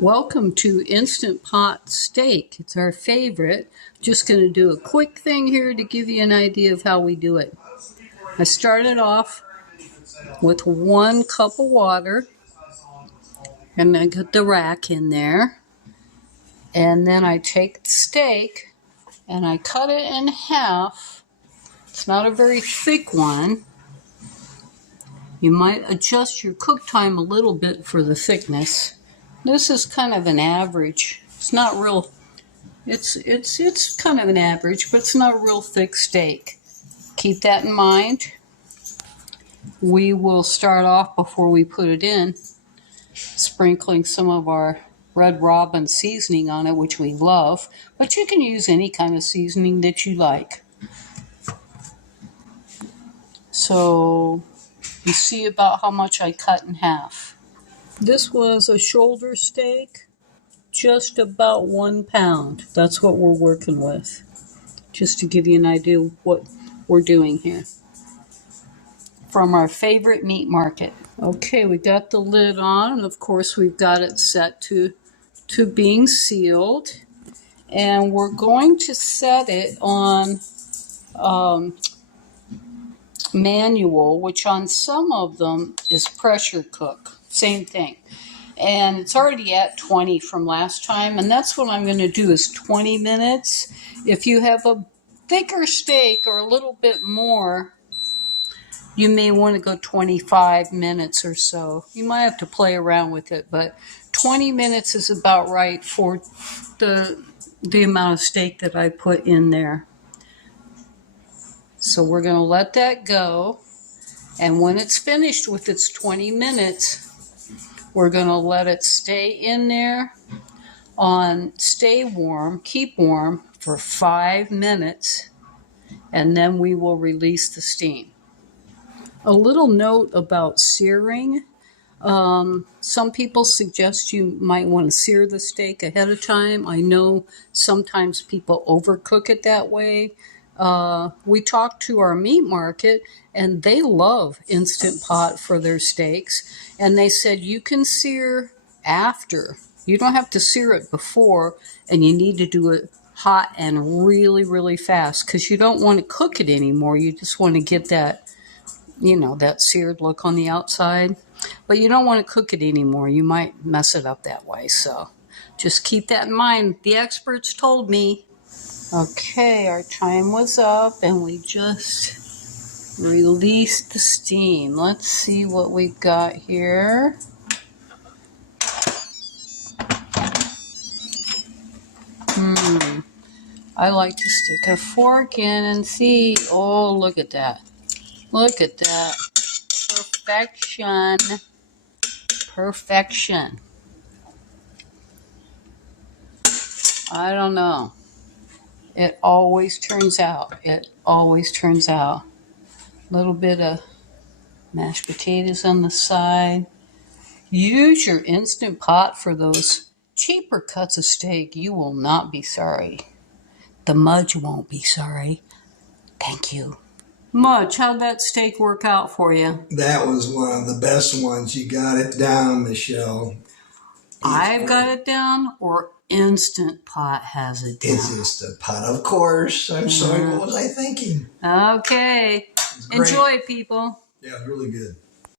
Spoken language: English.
Welcome to Instant Pot Steak. It's our favorite. Just going to do a quick thing here to give you an idea of how we do it. I started off with 1 cup of water, and I got the rack in there. And then I take the steak and I cut it in half. It's not a very thick one. You might adjust your cook time a little bit for the thickness. This is kind of an average. It's not real. It's kind of an average, but it's not a real thick steak. Keep that in mind. We will start off before we put it in, sprinkling some of our Red Robin seasoning on it, which we love, but you can use any kind of seasoning that you like. So you see about how much I cut in half. This was a shoulder steak, just about 1 pound. That's what we're working with, just to give you an idea of what we're doing here. From our favorite meat market. Okay, we got the lid on, and of course we've got it set to being sealed. And we're going to set it on manual, which on some of them is pressure cook. Same thing. And it's already at 20 from last time, and that's what I'm going to do is 20 minutes. If you have a thicker steak or a little bit more, you may want to go 25 minutes or so. You might have to play around with it, but 20 minutes is about right for the amount of steak that I put in there. So we're going to let that go, and when it's finished with its 20 minutes, we're going to let it stay in there on stay warm, keep warm for 5 minutes, and then we will release the steam. A little note about searing. Some people suggest you might want to sear the steak ahead of time. I know sometimes people overcook it that way. We talked to our meat market, and they love Instant Pot for their steaks. And they said you can sear after. You don't have to sear it before, and you need to do it hot and really, really fast because you don't want to cook it anymore. You just want to get that, that seared look on the outside. But you don't want to cook it anymore. You might mess it up that way. So just keep that in mind. The experts told me. Okay, our time was up, and we just released the steam. Let's see what we've got here. I like to stick a fork in and see. Oh, look at that. Look at that. Perfection. Perfection. I don't know. It always turns out. It always turns out. A little bit of mashed potatoes on the side. Use your Instant Pot for those cheaper cuts of steak. You will not be sorry. The Mudge won't be sorry. Thank you. Mudge, how'd that steak work out for you? That was one of the best ones. You got it down, Michelle. I've got it down, or Instant Pot has it down? It's Instant Pot, of course. I'm sorry, what was I thinking? Okay. Enjoy, people. Yeah, really good.